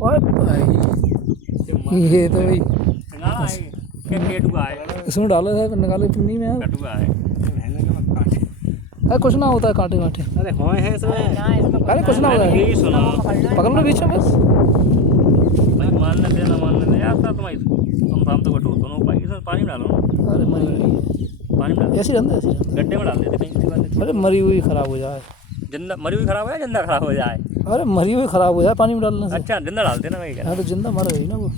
ओए भाई ये तो भाई नाला है क्या केटुआ है इसमें डालो है निकालो पिन्नी में यार। कटुआ है अरे कुछ ना होता है कांटे कांटे। अरे होए हैं इसमें। अरे कुछ ना होता है यही सुना पकड़ लो बीच में बस। भाई मानने देना मानने दे यार था तुम शाम तो कटो दोनों भाई इसमें पानी में डालो ना अरे मरी हुई पानी में डाल ऐसी रंध ऐसी रंध। गड्ढे में डाल देते कहीं किसी बात अरे मरी हुई खराब हो जाए। जिंदा मरी हुई खराब हो जाए जिंदा खराब हो जाए अरे मरी हुई खराब हो जाए पानी में डालने से। अच्छा जिंदा डालते ना भाई हाँ तो जिंदा मर गई ना वो।